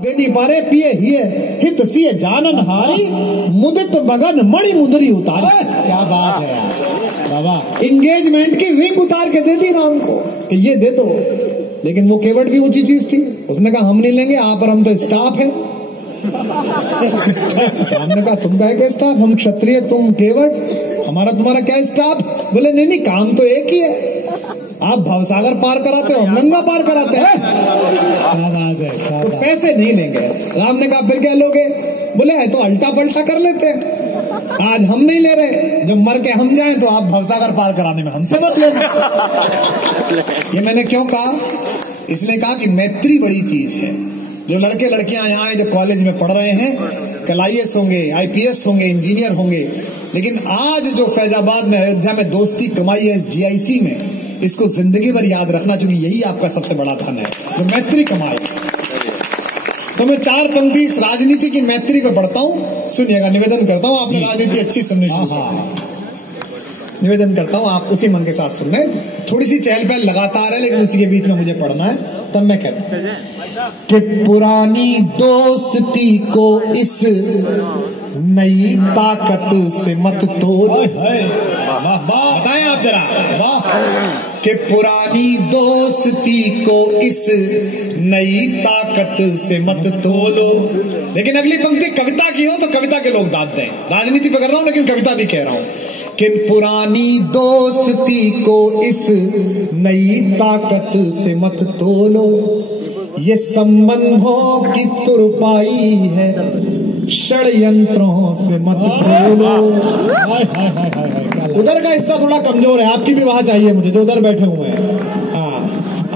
दे नहीं पा रहे पिए हिए हित सिए जानन हारी मुदित मगन मणि मुंदरी उतारे। क्या बात है यार बाबा। एंगेजमेंट की रिंग उतार के दे दी राम को कि ये दे दो, लेकिन वो केवट भी ऊंची चीज थी। उसने कहा हम नहीं लेंगे आप, और हम तो स्टाफ है। हमने कहा तुम क्या स्टाफ, हम क्षत्रिय तुम केवट, हमारा तुम्हारा क्या स्टाफ। बोले नहीं नहीं काम तो एक ही है, आप भवसागर पार कराते हो हम गंगा पार कराते हैं, तो पैसे नहीं लेंगे। राम ने कहा फिर क्या लोगे। बोले है तो अल्टा पलटा कर लेते हैं, आज हम नहीं ले रहे, जब मर के हम जाएं तो आप भवसागर पार कराने में हमसे मत लेना। ये मैंने क्यों कहा, इसलिए कहा कि मैत्री बड़ी चीज है। जो लड़के लड़कियां यहाँ जो कॉलेज में पढ़ रहे हैं, कल IAS होंगे, IPS होंगे, इंजीनियर होंगे, लेकिन आज जो फैजाबाद में अयोध्या में दोस्ती कमाई है GIC में, इसको जिंदगी भर याद रखना, क्योंकि यही आपका सबसे बड़ा धन है, जो मैत्री कमाई। तो मैं 4 पंक्ति इस राजनीति की मैत्री पे पढ़ता हूँ, सुनिएगा, निवेदन करता हूँ आपने राजनीति अच्छी सुननी चाहिए। निवेदन करता हूँ आप उसी मन के साथ सुनना है, थोड़ी सी चहल पहल लगातार है, लेकिन उसी के बीच में मुझे पढ़ना है। तब मैं कहता हूँ कि पुरानी दोस्ती को इस नई ताकत से मत तोड़। बताएं आप जरा कि पुरानी दोस्ती को इस नई ताकत से मत तोलो। लेकिन अगली पंक्ति कविता की हो तो कविता के लोग दाद दें। राजनीति पे कर रहा हूं लेकिन कविता भी कह रहा हूं कि पुरानी दोस्ती को इस नई ताकत से मत तोलो। ये संबंधों की तुरपाई है, षड्यंत्रों से मत खोलो। उधर का हिस्सा थोड़ा कमजोर है, आपकी भी वहां चाहिए मुझे, जो उधर बैठे हुए हैं। हाँ,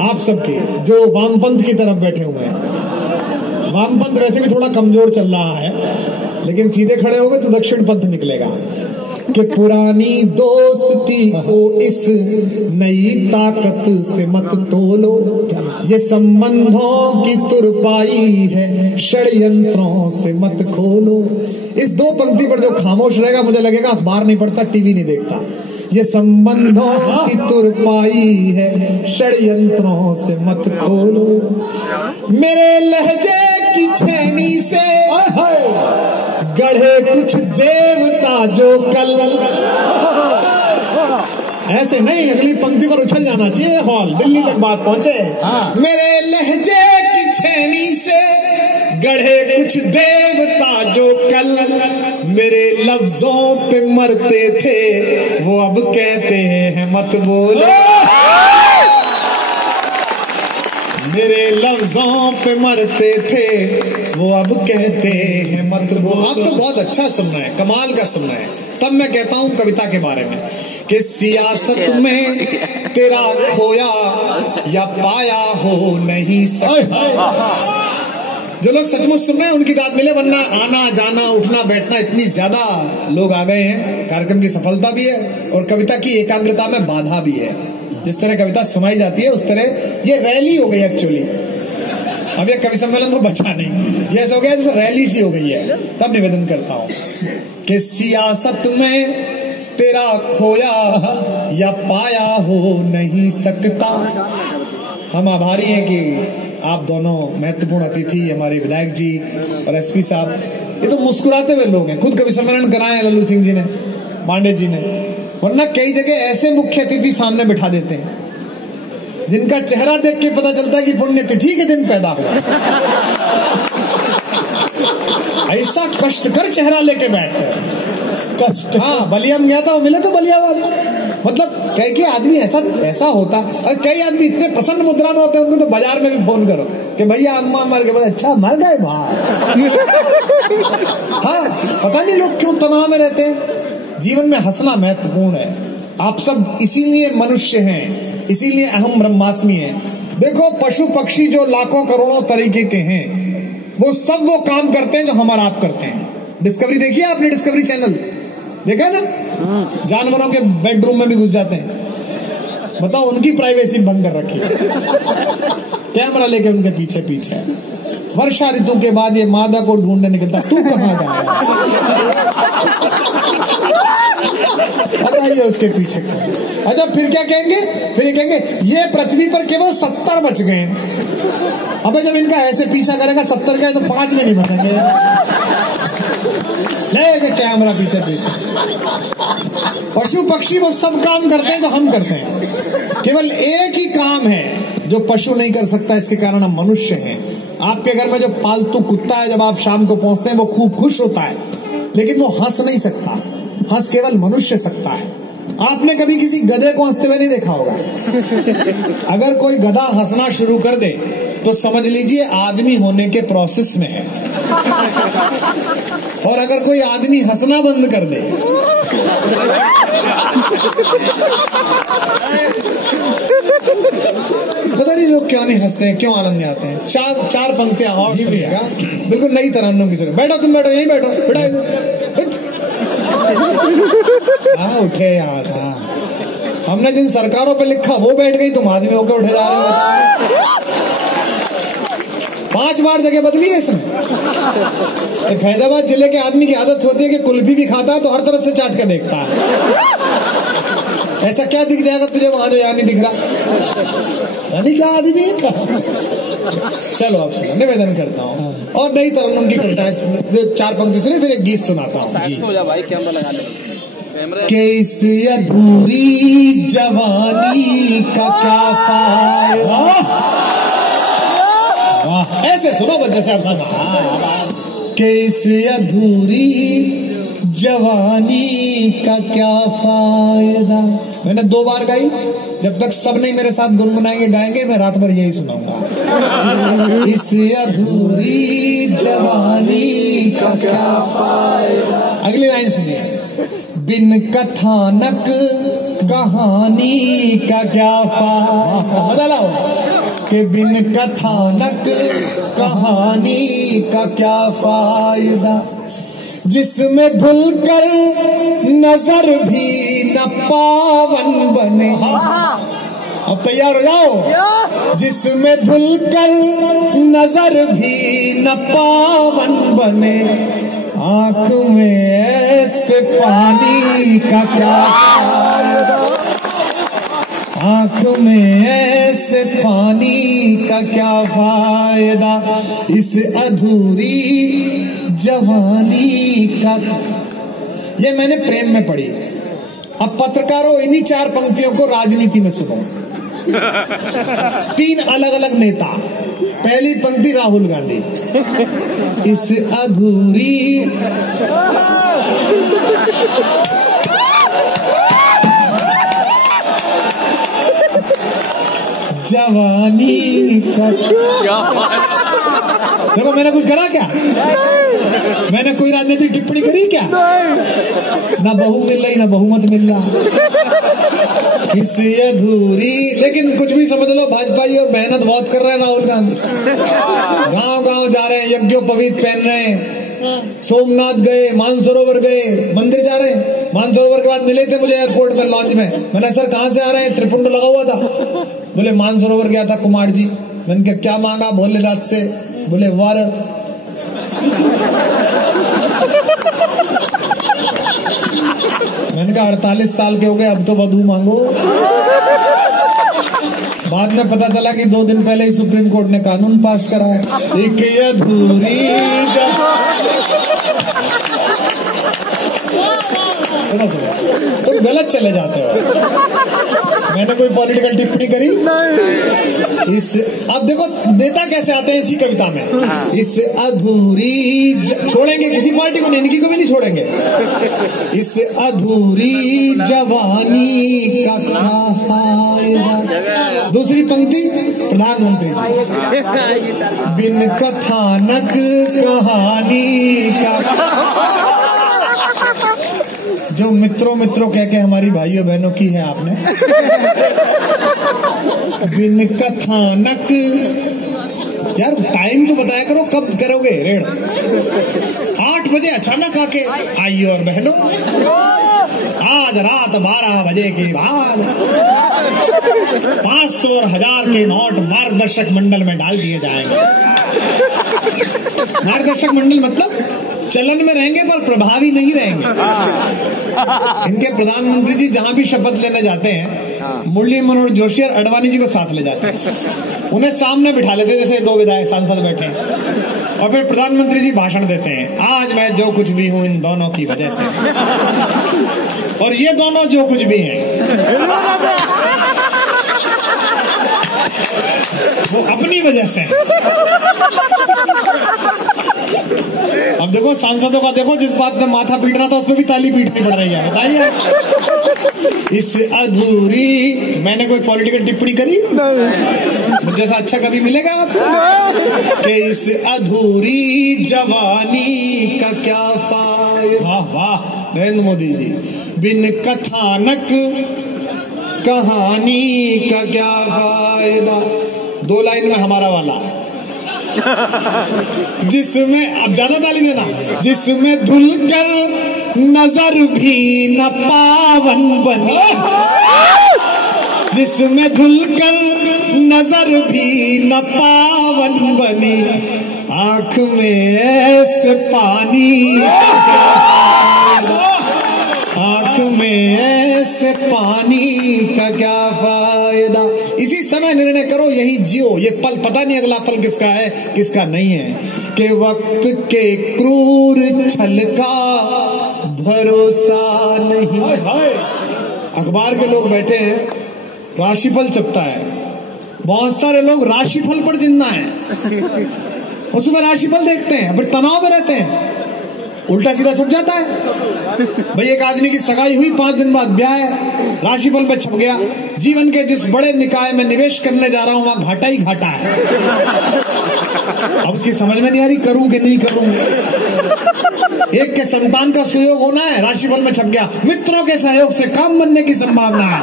आप सबके जो वामपंथ की तरफ बैठे हुए हैं। वामपंथ वैसे भी थोड़ा कमजोर चल रहा है, लेकिन सीधे खड़े हो गए तो दक्षिण पंथ निकलेगा। कि पुरानी दोस्ती को इस नई ताकत से मत तोलो। ये संबंधों की तुरपाई है, षड्यंत्रों से मत खोलो। इस 2 पंक्ति पर जो खामोश रहेगा, मुझे लगेगा अखबार नहीं पढ़ता, टीवी नहीं देखता। ये संबंधों की तुरपाई है, षड्यंत्रों से मत खोलो। मेरे लहजे की छेनी से गढ़े कुछ देवता जो कल। ऐसे नहीं, अगली पंक्ति पर उछल जाना चाहिए हॉल, दिल्ली तक बात पहुंचे। मेरे लहजे की छेनी से गढ़े कुछ देवता जो कल मेरे लफ्जों पे मरते थे, वो अब कहते हैं मत बोलो। मेरे लफ्जों पे मरते थे, वो अब कहते हैं मत बोलो। आप तो बहुत अच्छा सुनना है, कमाल का सुनना है। तब मैं कहता हूं कविता के बारे में कि सियासत में तेरा खोया या पाया हो नहीं सकता। जो लोग सचमुच सुन रहे हैं उनकी दाद मिले, वरना आना जाना उठना बैठना इतनी ज्यादा लोग आ गए हैं। कार्यक्रम की सफलता भी है और कविता की एकाग्रता में बाधा भी है। जिस तरह कविता सुनाई जाती है उस तरह ये रैली हो गई एक्चुअली। अब ये कवि सम्मेलन तो बचा नहीं, ये ऐसा हो गया जैसे रैली सी हो गई है। तब निवेदन करता हूं कि सियासत में तेरा खोया या पाया हो नहीं सकता। हम आभारी हैं कि आप दोनों महत्वपूर्ण अतिथि, हमारे विधायक जी और SP साहब, ये तो मुस्कुराते हुए लोग हैं। खुद कवि सम्मेलन कराए लल्लू सिंह जी ने, पांडे जी ने, वरना कई जगह ऐसे मुख्य अतिथि सामने बिठा देते हैं जिनका चेहरा देख के पता चलता है कि पुण्यतिथि के दिन पैदा हुआ। ऐसा कष्टकर चेहरा लेके बैठते हैं, कष्ट। हाँ, बलिया में गया था, मिले तो बलिया वाले, मतलब कई आदमी ऐसा होता। और कई आदमी इतने प्रसन्न मुद्रा में होते हैं, उनको तो बाजार में भी फोन करो कि भैया अम्मा मर गए। बोले अच्छा मर गए बाहर। हाँ, पता नहीं लोग क्यों तनाव में रहते हैं। जीवन में हंसना महत्वपूर्ण है। आप सब इसीलिए मनुष्य हैं, इसीलिए अहम ब्रह्मास्मि हैं। देखो पशु पक्षी जो लाखों करोड़ों तरीके के हैं, वो सब वो काम करते हैं जो हमारा आप करते हैं। डिस्कवरी देखी है आपने? डिस्कवरी चैनल देखा ना? जानवरों के बेडरूम में भी घुस जाते हैं। बताओ, उनकी प्राइवेसी भंग कर रखी है, कैमरा लेके उनके पीछे पीछे। वर्षा ऋतु के बाद ये मादा को ढूंढने निकलता, तू कहाँ जाएगा? बताइए उसके पीछे क्या। अच्छा फिर क्या कहेंगे? फिर ये कहेंगे ये पृथ्वी पर केवल 70 बच गए। अबे जब इनका ऐसे पीछा करेगा 70 गए तो 5 में नहीं बचेंगे। लेके कैमरा पीछे पीछे। पशु पक्षी वो सब काम करते हैं जो हम करते हैं। केवल एक ही काम है जो पशु नहीं कर सकता, इसके कारण हम मनुष्य हैं। आपके घर में जो पालतू कुत्ता है, जब आप शाम को पहुंचते हैं वो खूब खुश होता है, लेकिन वो हंस नहीं सकता। हंस केवल मनुष्य सकता है। आपने कभी किसी गधे को हंसते हुए नहीं देखा होगा। अगर कोई गधा हंसना शुरू कर दे तो समझ लीजिए आदमी होने के प्रोसेस में है। और अगर कोई आदमी हंसना बंद कर दे पता नहीं लोग क्यों नहीं हंसते हैं, क्यों आनंद में आते हैं। चार पंक्तियां और सुनिएगा, बिल्कुल नई तरन्नुम की सुनिए। बैठो, तुम बैठो, यहीं बैठो, हाँ उठे यहाँ से। हमने जिन सरकारों पे लिखा वो बैठ गई, तुम आदमी होकर उठे जा रहे हो। 5 बार जगह बदली है इसमें। फैजाबाद जिले के आदमी की आदत होती है कि कुल्फी भी खाता है तो हर तरफ से चाट के देखता है। ऐसा क्या दिख जाएगा तुझे वहां जो यहाँ नहीं दिख रहा? यानी क्या आदमी है? चलो अब सुनो, निवेदन करता हूँ और नई तरन्नुम की कविता 4 पंक्ति सुने, फिर एक गीत सुनाता हूँ। कि इस अधूरी जवानी का क्या फायदा। ऐसे सुनो बच्चे से आप सुना। कि इस अधूरी जवानी का क्या फायदा। मैंने 2 बार गाई, जब तक सब नहीं मेरे साथ गुनगुनाएंगे गाएंगे मैं रात भर यही सुनाऊंगा। इस अधूरी जवानी का क्या फायदा। अगली लाइन सुनिए। बिन कथानक कहानी का क्या फायदा। मजा लाओ। कि बिन कथानक कहानी का क्या फायदा, जिसमें धुलकर नजर भी न पावन बने। अब तैयार हो जाओ। जिसमें धुलकर नजर भी न पावन बने, आंख में ऐसे पानी का क्या फायदा। आंख में ऐसे पानी का क्या फायदा, इस अधूरी जवानी का। ये मैंने प्रेम में पढ़ी। अब पत्रकारों इन्हीं 4 पंक्तियों को राजनीति में सुनो। 3 अलग अलग नेता। पहली पंक्ति राहुल गांधी। इस अधूरी जवानी का। देखो मैंने कुछ करा क्या? मैंने कोई राजनीतिक टिप्पणी करी क्या? ना बहू मिल रही ना बहुमत मिल रहा। इससे अधूरी। लेकिन कुछ भी समझ लो, भाजपा जी और मेहनत बहुत कर रहे हैं राहुल गांधी। गांव गांव जा रहे हैं, यज्ञोपवीत पहन रहे हैं, सोमनाथ गए, मानसरोवर गए, मंदिर जा रहे हैं। मानसरोवर के बाद मिले थे मुझे एयरपोर्ट पर लॉन्च में। मैंने सर कहाँ से आ रहे हैं? त्रिपुंड लगा हुआ था। बोले मानसरोवर गया था कुमार जी। मैंने कहा क्या मांगा भोलेनाथ से? बोले वर। मैंने कहा 48 साल के हो गए, अब तो वधू मांगो। बाद में पता चला कि 2 दिन पहले ही सुप्रीम कोर्ट ने कानून पास करा है। एक अधूरी सुनो तुम गलत चले जाते हो। मैंने कोई पॉलिटिकल टिप्पणी करी नहीं। इस अब देखो नेता कैसे आते हैं इसी कविता में। इस अधूरी छोड़ेंगे किसी पार्टी को नहीं, इनकी को भी नहीं छोड़ेंगे। इस अधूरी जवानी का क्या फायदा। दूसरी पंक्ति प्रधानमंत्री जी। बिन कथानक कहानी का। जो मित्रों कह के हमारी भाइयों बहनों की है आपने। बिन कथानक। यार टाइम तो बताया करो, कब करोगे रेड? 8 बजे अचानक आके आइए और बहनों आज रात 12 बजे के बाद 500 और 1000 के नोट मार्गदर्शक मंडल में डाल दिए जाएंगे। मार्गदर्शक मंडल मतलब चलन में रहेंगे पर प्रभावी नहीं रहेंगे। इनके प्रधानमंत्री जी जहां भी शपथ लेने जाते हैं, मुरली मनोहर जोशी और अडवाणी जी को साथ ले जाते हैं। उन्हें सामने बिठा लेते हैं, जैसे 2 विधायक सांसद बैठे हैं, और फिर प्रधानमंत्री जी भाषण देते हैं, आज मैं जो कुछ भी हूं इन दोनों की वजह से, और ये दोनों जो कुछ भी हैं वो अपनी वजह से। अब देखो सांसदों का, देखो जिस बात में माथा पीटना था उस पर भी ताली पीटनी पड़ रही है। बताइए, इस अधूरी, मैंने कोई पॉलिटिकल टिप्पणी करी मुझे जैसा अच्छा कभी मिलेगा आपको? कि इस अधूरी जवानी का क्या फायदा। वाह वाह नरेंद्र मोदी जी, बिन कथानक कहानी का क्या फायदा। 2 लाइन में हमारा वाला, जिसमें, अब ज्यादा ताली देना, जिसमें धुलकर नजर भी न पावन बनी, जिसमें धुलकर नजर भी न पावन बनी, आंख में ऐसे पानी, आंख में ऐसे पानी का क्या फायदा। इसी समय निर्णय करो, यही जियो, ये पल पता नहीं अगला पल किसका है किसका नहीं है। कि वक्त के क्रूर छल का भरोसा नहीं। अखबार के लोग बैठे हैं, राशिफल छपता है, बहुत सारे लोग राशिफल पर जिंदा हैं, उसमें राशिफल देखते हैं, फिर तनाव में रहते हैं, उल्टा सीधा छप जाता है। भाई एक आदमी की सगाई हुई, 5 दिन बाद ब्याह है, राशिफल पे छप गया, जीवन के जिस बड़े निकाय में निवेश करने जा रहा हूं वहां घाटा ही घाटा है। अब उसकी समझ में नहीं आ रही करूं कि नहीं करूं। एक के संतान का सुयोग होना है, राशिफल में छप गया, मित्रों के सहयोग से काम बनने की संभावना है।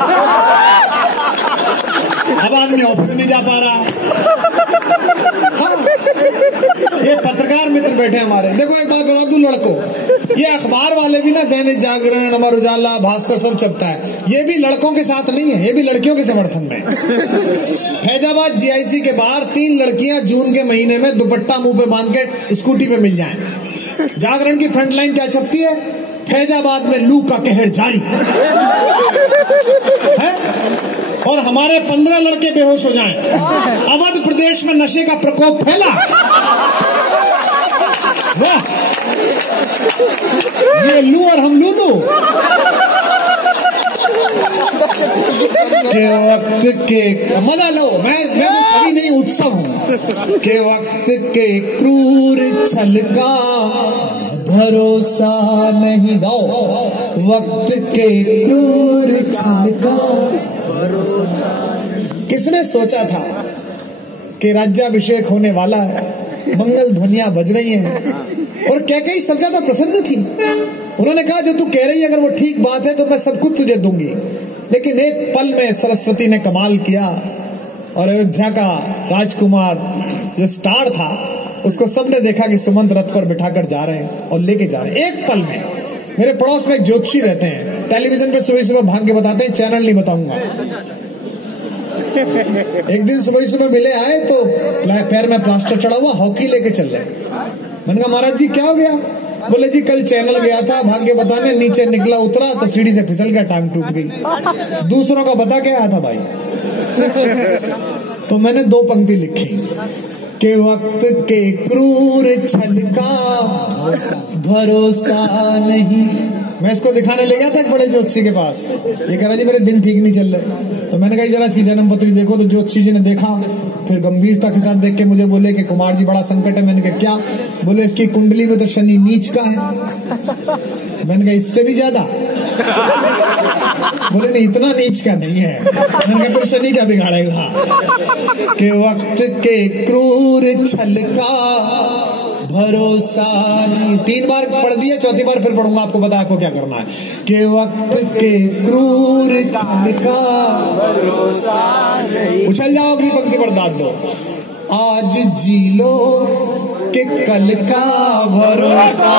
अब आदमी ऑफिस नहीं जा पा रहा। हाँ, ये पत्रकार मित्र बैठे हमारे। देखो एक बात बता दूं लड़कों, ये अखबार वाले भी ना, दैनिक जागरण, अमर उजाला, भास्कर सब छपता है, ये भी लड़कों के साथ नहीं है, ये भी लड़कियों के समर्थन में। फैजाबाद जीआईसी के बाहर 3 लड़कियां जून के महीने में दुपट्टा मुंह पे बांध के स्कूटी पे मिल जाएं। जागरण की फ्रंट लाइन क्या छपती है? फैजाबाद में लू का कहर जारी है और हमारे 15 लड़के बेहोश हो जाएं। अवध प्रदेश में नशे का प्रकोप फैला। वाह, ये लू और हम लूलू। के वक्त के मजा लो, मैं कभी नहीं, उत्सव हूं। के वक्त के क्रूर छल का भरोसा नहीं दो, वक्त के क्रूर छल का भरोसा। किसने सोचा था कि राज्याभिषेक होने वाला है, मंगल ध्वनियां बज रही हैं, और कैकेयी सब ज्यादा प्रसन्न थी। उन्होंने कहा जो तू कह रही है अगर वो ठीक बात है तो मैं सब कुछ तुझे दूंगी। लेकिन एक पल में सरस्वती ने कमाल किया और अयोध्या का राजकुमार जो स्टार था उसको सबने देखा कि सुमंत रथ पर बिठाकर जा रहे हैं और लेके जा रहे हैं। एक पल में। मेरे पड़ोस में एक ज्योतिषी रहते हैं, टेलीविजन पे सुबह सुबह भाग्य बताते हैं, चैनल नहीं बताऊंगा। एक दिन सुबह सुबह मिले आए तो पैर में प्लास्टर चढ़ा हुआ, हॉकी लेके चल रहे। मैंने कहा महाराज जी क्या हो गया? बोले जी कल चैनल गया था भाग्य बताने, नीचे निकला उतरा तो सीढ़ी से फिसल गया, टांग टूट गई। दूसरों का बता क्या आया था भाई? तो मैंने 2 पंक्ति लिखी कि वक्त के क्रूर छल का भरोसा नहीं। मैं इसको दिखाने ले गया था एक बड़े ज्योतिषी के पास। ये कह रहा जी मेरे दिन ठीक नहीं चल रहे। तो मैंने कहा जरा इसकी जन्म पत्री देखो। तो ज्योतिषी जी ने देखा, फिर गंभीरता के साथ देख के मुझे बोले कि कुमार जी बड़ा संकट है। मैंने कहा क्या? बोले इसकी कुंडली में तो शनि नीच का है। मैंने कहा इससे भी ज्यादा? बोले नहीं इतना नीच का नहीं है। मैंने कहा फिर शनि क्या बिगाड़ेगा? कि वक्त के क्रूर छल का भरोसा नहीं। 3 बार पढ़ दिया, 4थी बार फिर पढ़ूंगा, आपको बता आपको क्या करना है। कि वक्त के क्रूर छल का भरोसा नहीं। उछल जाओ, अगली पंक्ति पर दाद दो। आज जी लो कि कल का भरोसा।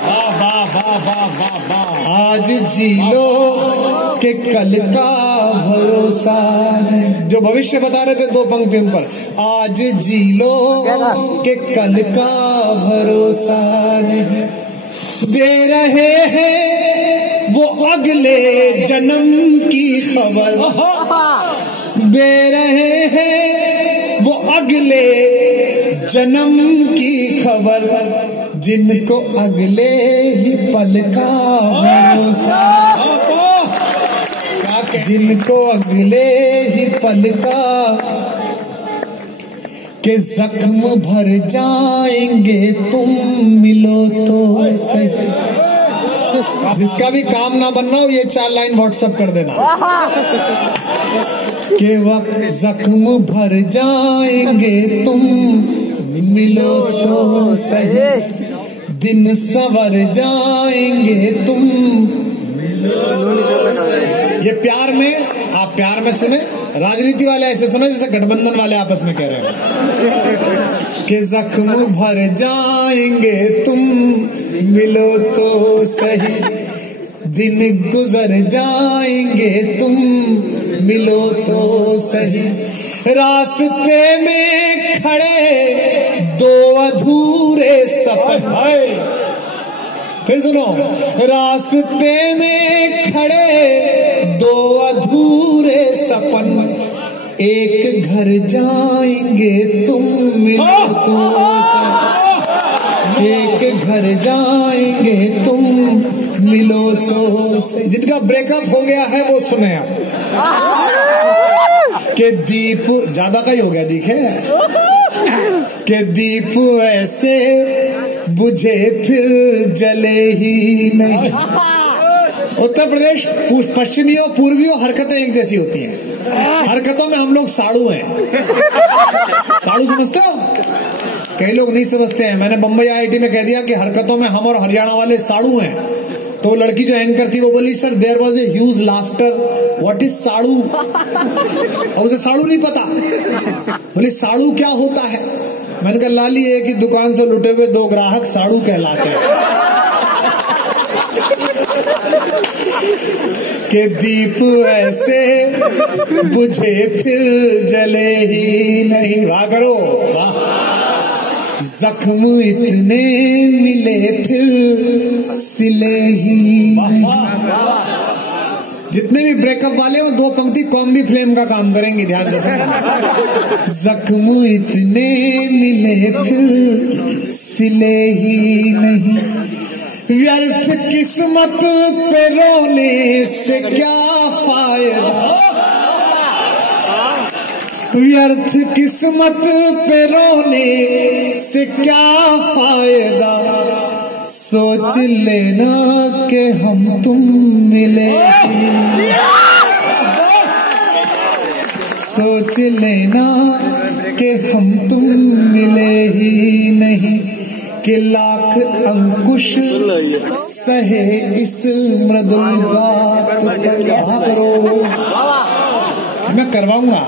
वाह वाह वाह वाह वाह वाह। आज जी लो कि कल का भरोसा है। जो भविष्य बता रहे थे दो पंक्तियों पर, आज जी लो कि कल का भरोसा नहीं। दे रहे हैं वो अगले जन्म की खबर, दे रहे हैं वो अगले जन्म की खबर, जिनको अगले ही पल का भरोसा, जिनको अगले ही पल का के जख्म भर जाएंगे तुम मिलो तो सही। जिसका भी काम ना बनना हो ये 4 लाइन व्हाट्सएप कर देना के वक्त जख्म भर जाएंगे तुम मिलो तो सही, दिन संवर जाएंगे तुम। ये प्यार में, आप प्यार में सुने, राजनीति वाले ऐसे सुने जैसे गठबंधन वाले आपस में कह रहे हैं कि जख्म भर जाएंगे तुम मिलो तो सही, दिन गुजर जाएंगे तुम मिलो तो सही। रास्ते में खड़े दो अधूरे सपन, फिर सुनो, रास्ते में खड़े दो अधूरे सपन, एक घर जाएंगे तुम मिलो तो सही, एक घर जाएंगे तुम मिलो तो सही। जिनका ब्रेकअप हो गया है वो सुने आप के दीप ज्यादा का ही हो गया दिखे के दीप ऐसे बुझे फिर जले ही नहीं। उत्तर प्रदेश पश्चिमियों पूर्वियों हरकतें एक जैसी होती हैं। हरकतों में हम लोग साड़ू हैं। साड़ू समझते हो? कई लोग नहीं समझते हैं। मैंने बम्बई IIT में कह दिया कि हरकतों में हम और हरियाणा वाले साड़ू हैं, तो लड़की जो एंकर थी वो बोली sir there was a huge laughter, what is sadu? अब उसे साड़ू नहीं पता। बोली साड़ू क्या होता है? मैंने कहा लाली एक ही दुकान से लुटे हुए 2 ग्राहक साड़ू कहलाते हैं। के दीप ऐसे बुझे फिर जले ही नहीं। वाह करो वाह। जख्म इतने मिले फिर सिले ही नहीं। जितने भी ब्रेकअप वाले हो 2 पंक्ति कॉम्बी फ्लेम का काम करेंगे, ध्यान से सुनना। जख्म इतने मिले फिर सिले ही नहीं, व्यर्थ किस्मत पे रोने से क्या फायदा, व्यर्थ किस्मत पे रोने से क्या फायदा, सोच लेना कि हम तुम मिले, सोच लेना कि हम तुम मिले ही नहीं, कि लाख अंकुश सहे इस मृदुल गात करो। मैं करवाऊंगा।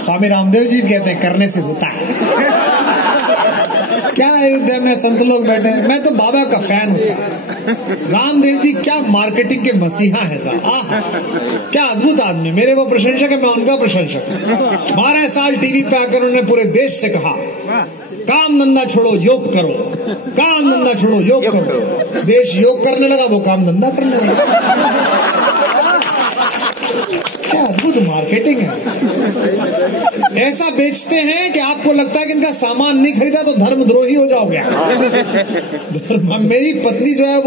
स्वामी रामदेव जी कहते हैं करने से होता है। क्या अयोध्या में संत लोग बैठे हैं। मैं तो बाबा का फैन हूँ साहब। रामदेव जी क्या मार्केटिंग के मसीहा है साहब। क्या अद्भुत आदमी। मेरे वो प्रशंसक है, मैं उनका प्रशंसक। 12 साल टीवी पे आकर उन्होंने पूरे देश से कहा काम धंधा छोड़ो योग करो, काम धंधा छोड़ो योग करो। देश योग करने लगा, वो काम धंधा करने लगा। क्या अद्भुत मार्केटिंग है। ऐसा बेचते हैं कि आपको लगता है कि इनका सामान नहीं खरीदा तो धर्मद्रोही हो जाओगे। मेरी पत्नी जो है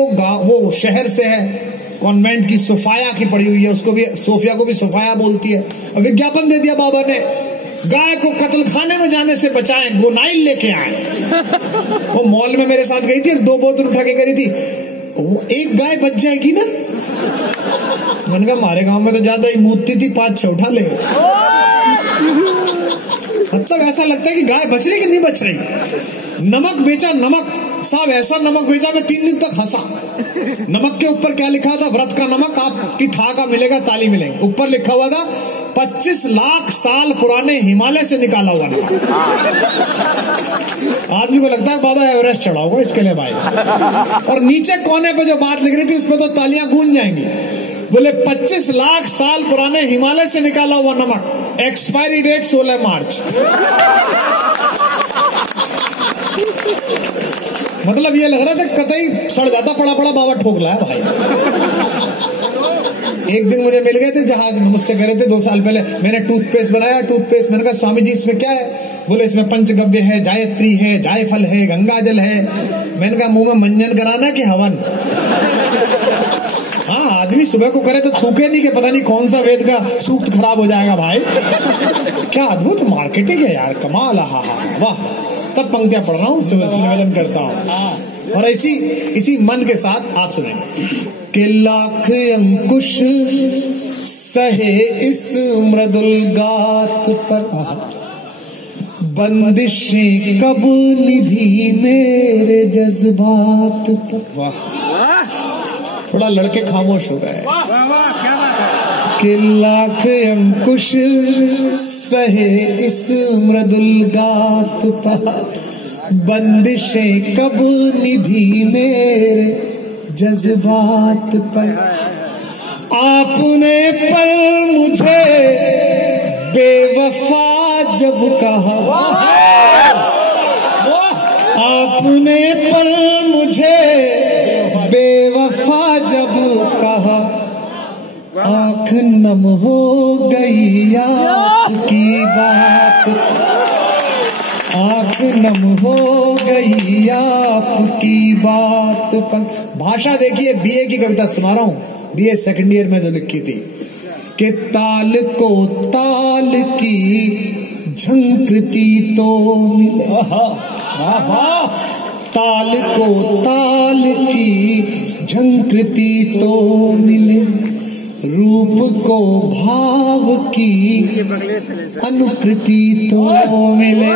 वो शहर से है, कॉन्वेंट की, सोफाया की पड़ी हुई है। उसको भी, सोफिया को भी सोफाया बोलती है। और विज्ञापन दे दिया बाबा ने, गाय को कत्ल खाने में जाने से बचाएं, गोनाइल लेके आए। वो मॉल में मेरे साथ गई थी, 2 बोतल उठा के करी थी। वो एक गाय बच जाएगी ना। मैंने कहा हमारे गांव में तो ज्यादा ही मूतती थी, 5-6 उठा ले। मतलब ऐसा लगता है कि गाय बच रही कि नहीं बच रही। नमक बेचा, नमक साहब ऐसा नमक बेचा, मैं 3 दिन तक हंसा। नमक के ऊपर क्या लिखा था? व्रत का नमक, आपकी ठा का मिलेगा, ताली मिलेंगे। ऊपर लिखा हुआ था 25 लाख साल पुराने हिमालय से निकाला हुआ नमक। आदमी को लगता है बाबा एवरेस्ट चढ़ा होगा इसके लिए भाई। और नीचे कोने पे जो बात लिख रही थी उसमें तो तालियां गूंज जाएंगी। बोले 25 लाख साल पुराने हिमालय से निकाला हुआ नमक, एक्सपायरी डेट 16 मार्च। मतलब ये लग रहा था कतई सड़ जाता पड़ा पड़ा बाबा ठोकला है भाई। एक दिन मुझे मिल गए थे जहाज में, मुझसे कह रहे थे 2 साल पहले मैंने टूथपेस्ट बनाया। टूथपेस्ट मैंने कहा स्वामी जी इसमें क्या है? बोले इसमें पंचगव्य है, जायत्री है, जायफल है, गंगाजल है। मैंने कहा मुंह में मंजन कराना कि हवन? हाँ, आदमी सुबह को करे तो थूके नहीं कि पता नहीं कौन सा वेद का सूक्त खराब हो जाएगा भाई। क्या अद्भुत मार्केटिंग है यार, कमाल। हा वाह। तब पंक्तियां पढ़ रहा हूँ, निवेदन करता हूँ। और इसी मन के साथ आप सुनेंगे कि लाख अंकुश सहे इस मृदुल गात पर, बंदिशें कब निभी मेरे जज्बात पर। वाह, थोड़ा लड़के खामोश हो गए। कि लाख अंकुश सहे इस मृदुल गात पर, बंदिशें कब निभी मेरे जज्बात पर। आपने पर मुझे बेवफा जब कहा, आपने पर मुझे बेवफा जब कहा, आंख नम हो गई आपकी बात, आंख नम हो गई आपकी बात पर। भाषा देखिए, बीए की कविता सुना रहा हूं, बीए सेकंड ईयर में जो लिखी थी कि ताल को ताल की झंकृति तो मिले, ताल को ताल की झंकृति तो मिले, रूप को भाव की अनुकृति तो मिले।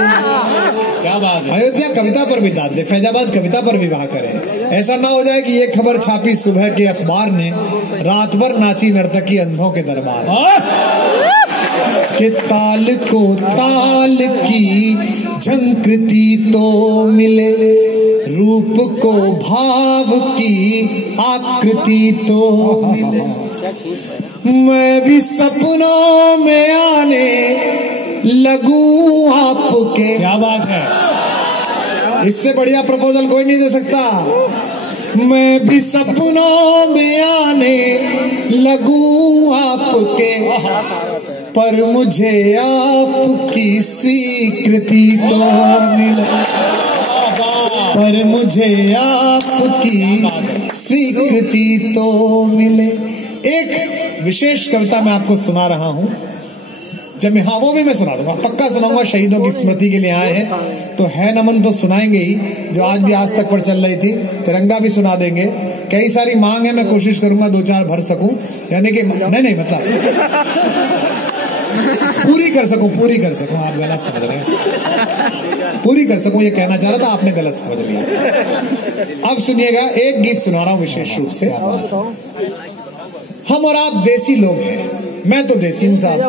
क्या बात है। अयोध्या कविता पर भी दाद दे, फैजाबाद कविता पर विवाह करें। ऐसा ना हो जाए कि ये खबर छापी सुबह के अखबार ने, रात भर नाची नर्तकी अंधों के दरबार। कि ताल को ताल की झंकृति तो मिले, रूप को भाव की आकृति तो मिले। मैं भी सपनों में आने लगूं आपके। क्या बात है। इससे बढ़िया प्रपोजल कोई नहीं दे सकता। मैं भी सपनों में आने लगूं आपके, पर मुझे आपकी स्वीकृति तो मिले, पर मुझे आपकी स्वीकृति तो मिले। एक विशेष कविता मैं आपको सुना रहा हूं, जब हाँ वो भी मैं सुना दूंगा, पक्का सुनाऊंगा। शहीदों की स्मृति के लिए आए हैं तो है नमन तो सुनाएंगे ही, जो आज भी आज तक पर चल रही थी। तिरंगा भी सुना देंगे। कई सारी मांग है, मैं कोशिश करूंगा 2-4 भर सकूं, यानी कि नहीं मतलब पूरी कर सकूं। आप गलत समझ रहे हैं, पूरी कर सकूं ये कहना चाह रहा था, आपने गलत समझ लिया। अब सुनिएगा, एक गीत सुना रहा हूं विशेष रूप से। हम और आप देसी लोग हैं, मैं तो देसी हूं साहब।